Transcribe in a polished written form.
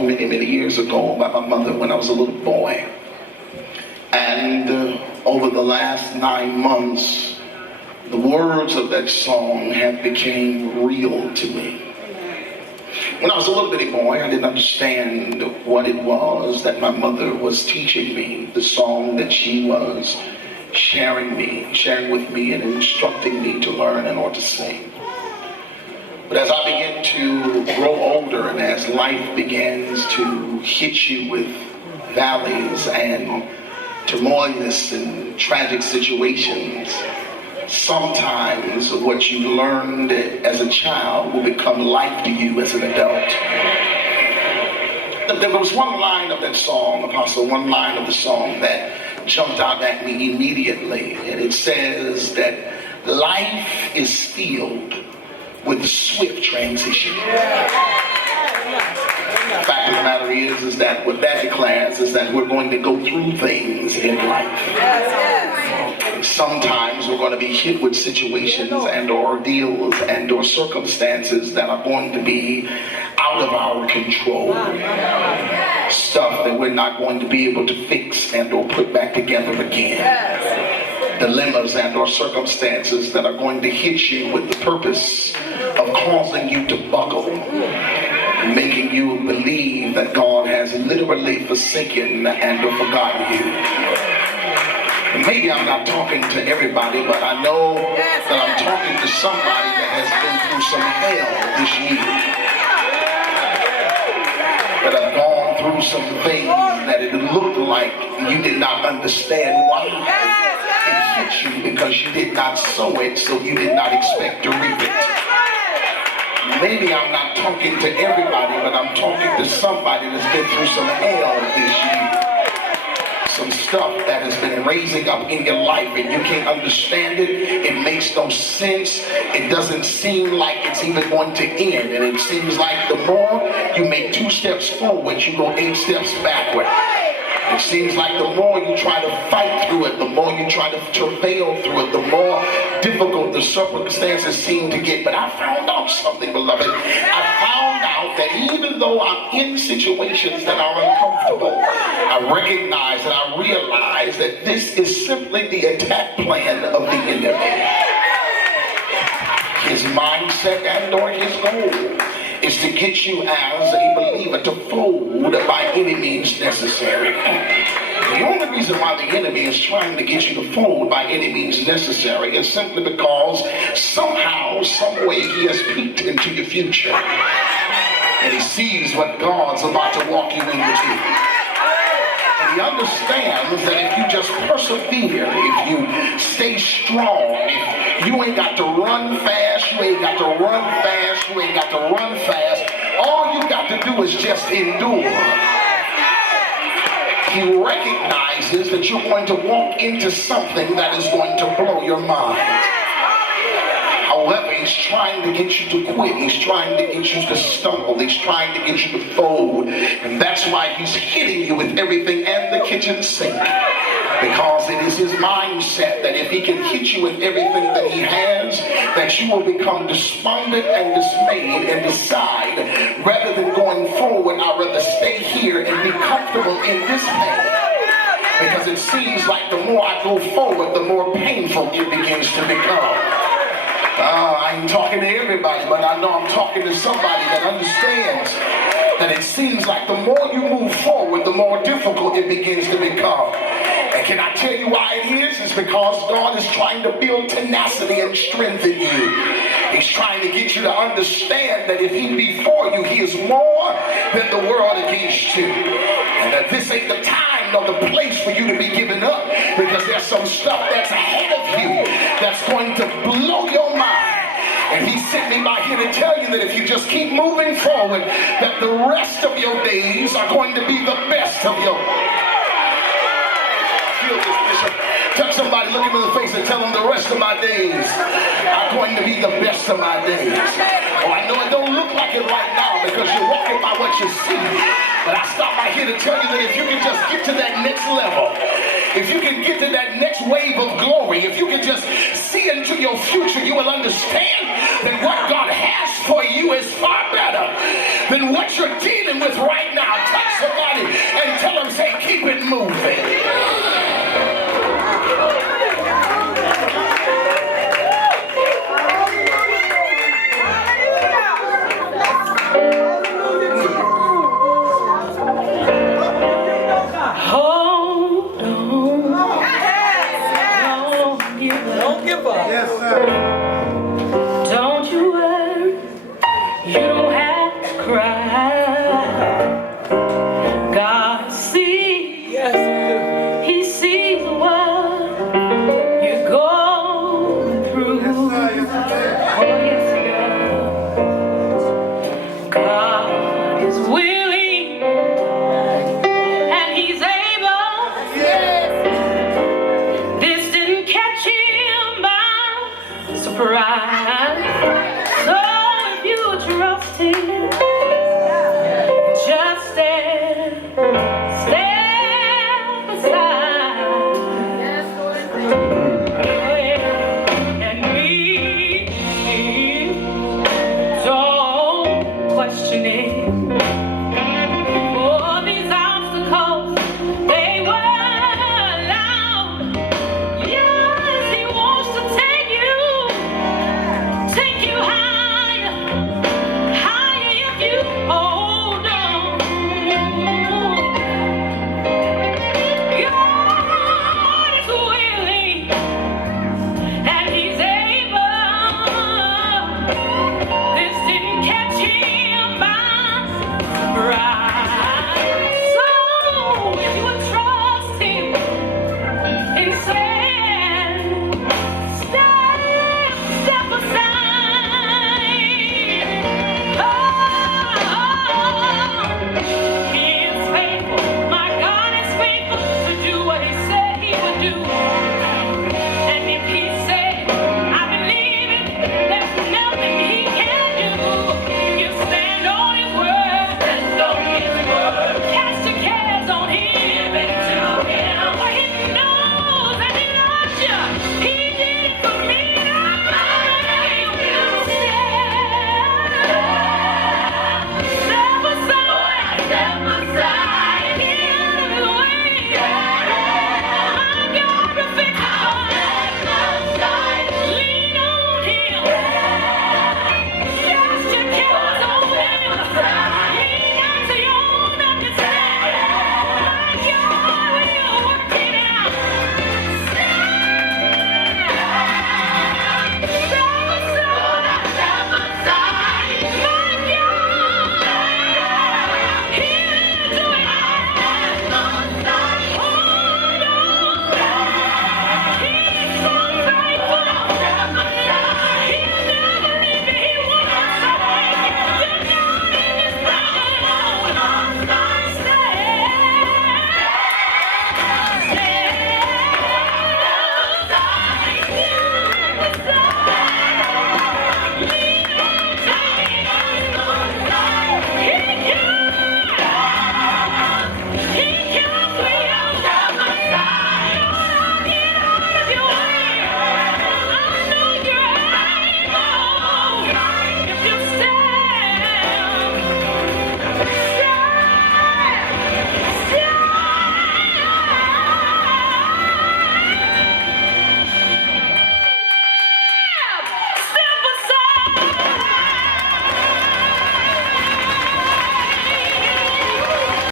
many, many years ago by my mother when I was a little boy. And over the last 9 months, the words of that song have become real to me. When I was a little bitty boy, I didn't understand what it was that my mother was teaching me, the song that she was sharing with me and instructing me to learn and or to sing. But as I began to grow older and as life begins to hit you with valleys and turmoilous and tragic situations, sometimes what you learned as a child will become life to you as an adult. There was one line of that song, Apostle, one line of the song that jumped out at me immediately, and it says that life is filled with swift transition. The fact of the matter is that what that declares is that we're going to go through things in life. Sometimes we're going to be hit with situations and ordeals and or circumstances that are going to be out of our control. Stuff that we're not going to be able to fix and or put back together again. Dilemmas and or circumstances that are going to hit you with the purpose of causing you to buckle, making you believe that God has literally forsaken and or forgotten you. Maybe I'm not talking to everybody, but I know that I'm talking to somebody that has been through some hell this year. That have gone through some things that it looked like you did not understand why it hit you, because you did not sow it, so you did not expect to reap it. Maybe I'm not talking to everybody, but I'm talking to somebody that's been through some hell this year. Some stuff that has been raising up in your life and you can't understand it. It makes no sense. It doesn't seem like it's even going to end. And it seems like the more you make 2 steps forward, you go 8 steps backward. It seems like the more you try to fight through it, the more you try to travail through it, the more difficult the circumstances seem to get. But I found out something, beloved. I found out that even though I'm in situations that are uncomfortable, I recognize and I realize that this is simply the attack plan of the enemy. His mindset and or his goal is to get you as a believer to fold by any means necessary. The only reason why the enemy is trying to get you to fold by any means necessary is simply because somehow, some way he has peeked into your future. And he sees what God's about to walk you into. And he understands that if you just persevere, if you stay strong, if you ain't got to run fast, you ain't got to run fast, you ain't got to run fast, all you got to do is just endure. He recognizes that you're going to walk into something that is going to blow your mind. However, he's trying to get you to quit. He's trying to get you to stumble. He's trying to get you to fold. And that's why he's hitting you with everything and the kitchen sink. Because it is his mindset that if he can hit you with everything that he has, that you will become despondent and dismayed and decide, rather than going forward, I'd rather stay here and be comfortable in this pain. Because it seems like the more I go forward, the more painful it begins to become. I ain't talking to everybody, but I know I'm talking to somebody that understands that it seems like the more you move forward, the more difficult it begins to become. And can I tell you why it is? It's because God is trying to build tenacity and strength in you. He's trying to get you to understand that if he be for you, he is more than the world against you. And that this ain't the time nor the place for you to be giving up, because there's some stuff that's ahead of you that's going to blow your mind. And he sent me by here to tell you that if you just keep moving forward, that the rest of your days are going to be the best of your Touch somebody, look him in the face and tell them the rest of my days are going to be the best of my days. Oh, I know it don't look like it right now because you're walking by what you see. But I stop by here to tell you that if you can just get to that next level, if you can get to that next wave of glory, if you can just see into your future, you will understand that what God has for you is far better than what you're dealing with right now. it moving. Don't give up. Yes, sir. Don't you worry, you don't have to cry. God sees, Yes, He sees what you're going through. Oh, yes, God. God is willing and He's able. This didn't catch Him by surprise. So if you trust Him, just stand